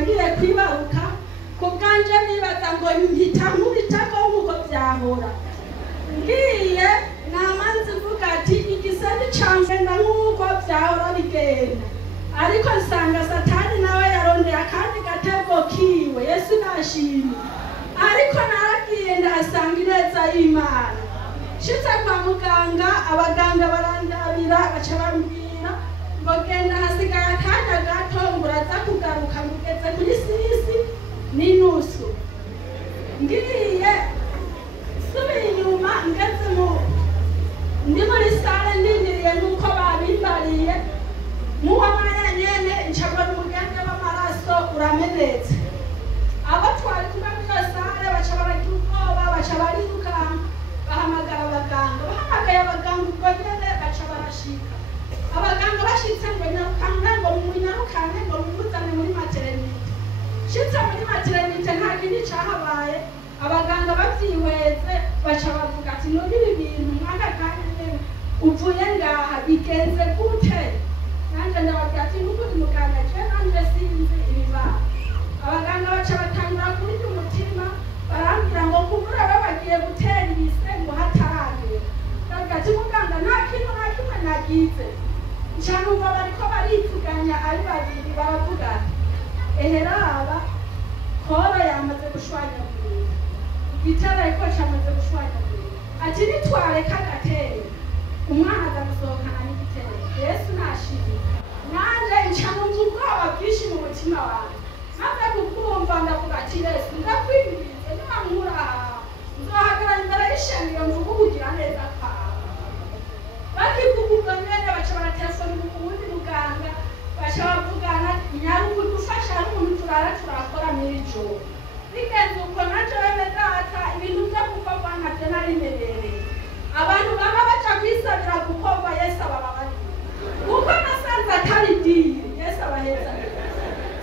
ngiye kwibaruka kubwanje nibaza ngo mpita nkubitako nk'uko byahora ngiye namanzi vuga ati igisende cangenda nk'uko byahora bigenda ariko nsanga satani nawe yarondeye akandi gatego kiwe Yesu nashimye ariko naragiye ndahasanga ineza y'Imana shitse kwa muganga abaganga barandabira baca bambwira ngo genda hasigaye akanya gato nguraza kugaruka mugeze kuri sisi n'inusu ngiye subiye inyuma ngeze ndi muri sale ndindiriye nuko babimbariye muwa mwanya nyene ncabona umugende w'amaraso uramenetse abo twari kumwe muri sale baca baragira ubwoba baca barirukanga bahamagara abaganga bahamagaye abaganga ubwo nyene baca barashika abaganga bashitse ngo nyarukanga ngo munyarukane ngo mumuzane muri maternité shitse muri maternité nta kindi cahabaye abaganga bavyihweze baca bavuga ati none ibi bintu mwaka kandi uvuye ngaha bigenze gute nanje ndababwira ati n'ukuri muganga je nanje sinzi ibiba abaganga baca batangura kuri umutima barambwira ngo kubura babagiye gutera ibise ngo hataragera bagati muganga nta kintu na kimwe nagize ncanumva bariko barivuganya ari babiri baravuga ati eheraba koro yamaze gushwanyagurika igitara ariko cyamaze gushwanyagurika ati nitwareka gatera umwana agasohokana n'igitero Yesu nashimye nanje ncanumva ubwoba bwinshi mu mutima wanjye maze kukumva ndavuga ati Yesu ndakwinginze niwankura nzohagarara imbere y'ishengero mvuga kugira neza kwawe bakivuga nyene baca baratelefona uwundi muganga baca bavugana nyaruku dufasha n'umuntu turara turakora mw'ijoro bigenze uko naje bene data ibintu byo gukorwa ntabyo nari mebereye abantu baba baca kwisabira gukorwa Yesu abababarira kuko nasanze atari diri Yesu abaheza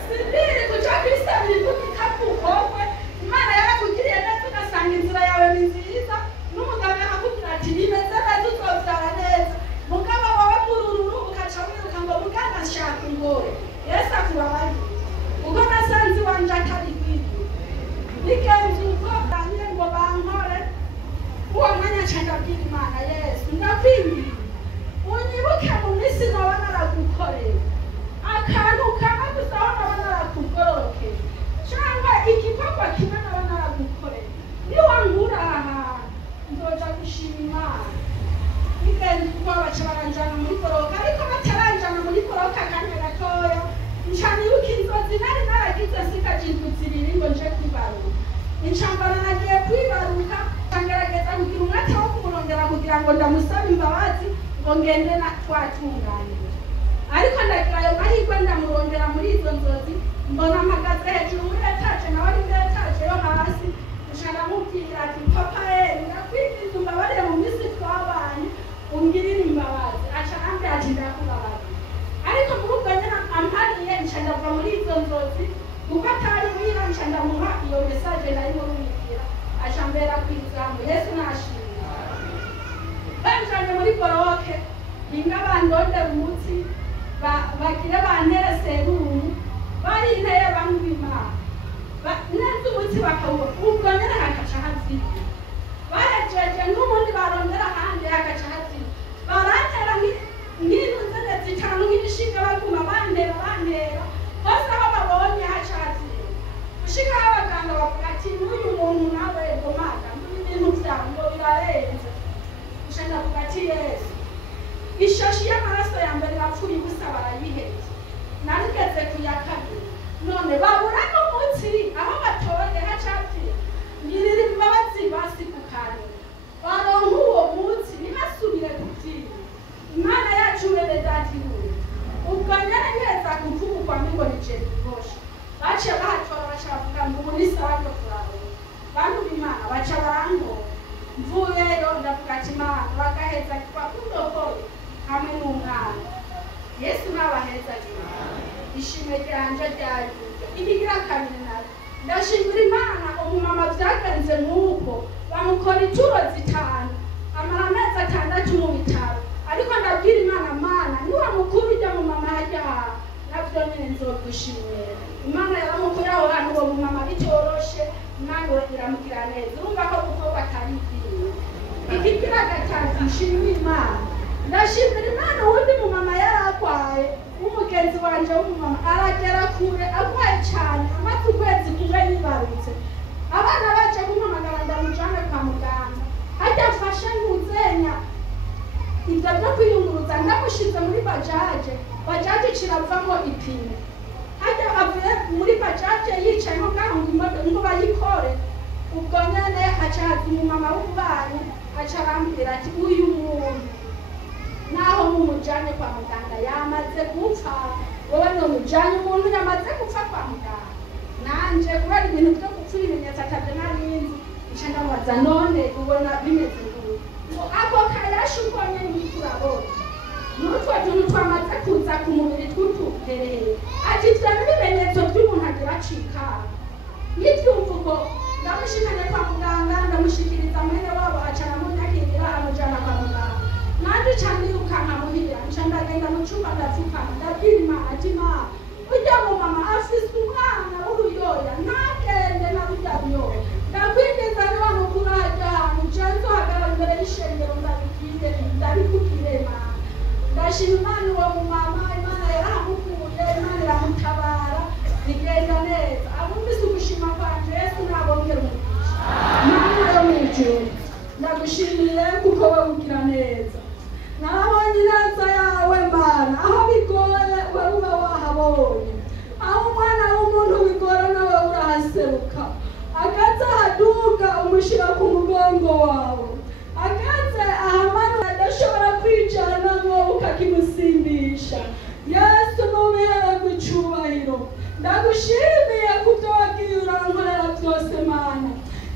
sidiri kuca kwisabira ivuga kukorwe Imana yarakugiriye neza ugasanga inzira yawe ni nziza n'umugabo akakubwira ati bimeze neza uzovyara neza mugabo wawe burururu ukaca wiruka ngo muganga ashaka ingore Yesu akubabarira kuko nasanze iwanje atari diri bigenze uko banye ngo bankore uwo mwanya ndabwira Imana Yesu ndakwinginze unyibuke mu minsi noba naragukoreye akantu kamwe gusa aho noba narakugororoke cyangwa igikorwa kimwe noba naragukoreye niwankura aha nzoja gushima Imana bigenze uko baca baranjana muri koroka ariko bataranjana muri koroka akanya gatoya ncanibuka inzozi nari naragize zikajindwi zibiri ngo nje kwibaruka incambara nagiye kwibaruka ngerageza kugira umwete wo kumurondera kugira ngo ndamusaba imbabazi ngo ngende na twatunganire ariko ndagira ayo mahirwe ndamurondera muri izo nzozi mbona mpagaze hejuru muri etaje nawe ari muri etaje yo hasi nshaka mubwira ati papa ndakwinginze umbabarire mu minsi twabanye ungirire imbabazi aca ambwira ati ndakubabarira ariko muri ubwo nyine ampariye nca ndava muri izo nzozi kuko atari wira nca ndamuha iyo mesaje nari murumubwira aca mbera kw'izamu Yesu nashimye banjanye muri koroke hinga bandonde umutsi bagire bantere serumu bari inteye bantu b'Imana neza umutsi bakawuba ubwo nyene hagaca hazima bahejeje n'ubundi barondera ahandi hagaca hazima barantera nk'intu nzene zitanu nk'ibishinga baguma bandera bose aho babonye haca hazima gushika aho abaganga bavuga ati n'uyu muntu nawe gomaga n'ibintu vyawe ngo birarenze nca ndavuga ati Yesu ishashi y'amaraso ya mbere bapfuye gusa barayiheze narigeze kuya kabiri none babura n'umutsi aho batoye hacapfira ngirira imbabazi basikukanye baronka uwo munsi ntibasubire kuvyina Imana yacu wene datihuye ubwo nyene nkeza kuvugwa ngo nije bigosha baciye bahatora baca bavuga ngo ubu ni sawa ko turabona bantu b'Imana baca barangora mvuyeyo ndavuga ati Imana bagaheza kwa kundokoye hamwe n'umwana Yesu nabaheza ishimwe ryanje ryari ikigira kabiri nawe ndashimira Imana umumama vyagenze nk'uko bamukora ituro zitanu amara amezi 6 mu bitaro ariko ndabwira Imana niwa mukuru ujya mu mama hajya navyo nyene nzogushimira Imana yaramu ngo iramugira neza urumva ko gukorwa atari ibyiwe. Ikigira gatatu nshimira Imana, ndashimira Imana uwundi mu mama yarakwaye umugenzi wanje w'umumama aragera kure agwaye cyane amaze ukwezi kumwe yibarutse, abana baje kumpamagara ndamujane kwa muganga hajya afashe ntuzenya ibyo byo kwiyunguruza ndamushize muri bajaje kiravamo ipine, hajya avuye muri bajaje yicaye ngo bayikore, ubwo nyene acaza umumama w'ubanyi aca arambwira ati uyu muntu naho mumujanye kwa muganga yamaze gupfa, wowe nomujanye umuntu yamaze gupfa kwa muganga. Nanje kubera ibintu byo gupfa ibimenyetso atavyo narinzi nca ndamubaza none ubona bimeze gute, ako kayasha uko nyene uriko urabona n'utwo tuntu twamaze kuza ku mubiri tw'utuhereye ati ivyo n'ibimenyetso by'umuntu agira acikana. Nivyumva ubwo ndamushikanye kwa muganga ndamushikiriza mwene wabo aca aramunyakirira amujana kwa muganga, nanje ca ndirukanka muhira nca ndagenda mu cumba ndapfukama ndabwira Imana ati Imana urya mumama afise umwana w'uruyoya ntagende na rurya ruyoya, ndakwinjiza ni wa mukuru harya hantu je nzohagarara imbere y'ishengero ndabikubwire Imana. Ndashima Imana uwo mumama, Imana yaramukuye, Imana iramutabara bigenda neza. Abumvise ugushima kwanje Yesu nabongera umugisha. Mana yo mw'ijuru ndagushimiye kuko wowe ugira neza, narabonye ineza yawe Mana, aho bigoye wewe uba wahabonye, aho umwana w'umuntu bigora nawe urahaseruka, agaze ahaduga umushira ku mugongo wawe, agaze ahamana adashobora kwicarana wowe ukakimusimbisha. Yesu nubihere gucubahiro, ndagushimiye kubyo wagiye urankorera byose Mana.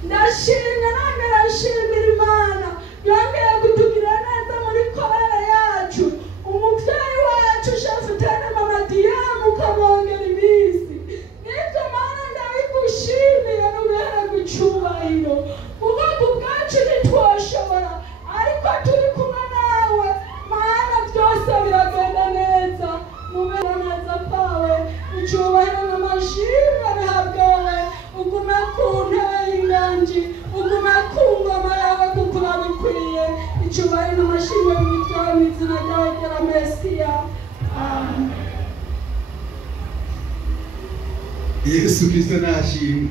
Ndashimye nange ndashimira Imana yongeye kutugira neza muri korale yacu, umuvyeyi wacu Shafutene Mama Diane ukamwongera iminsi. Nivyo Mana ndabigushimiye nubihere gucubahiro, kuko ku bwacu ntitwoshobora ariko turi kumwe nawe Mana byose biragenda neza. Mubera neza pawe icubahiro n'amashimwe bihabwawe, ugume ku ntebe y'inganji, ugume ku ngoma yawe kuko urabikwiye. Icubahiro n'amashimwe bibitwawe mu izina ryawe ryera Mesiya. Amen. Yesu Kristo nashimwe.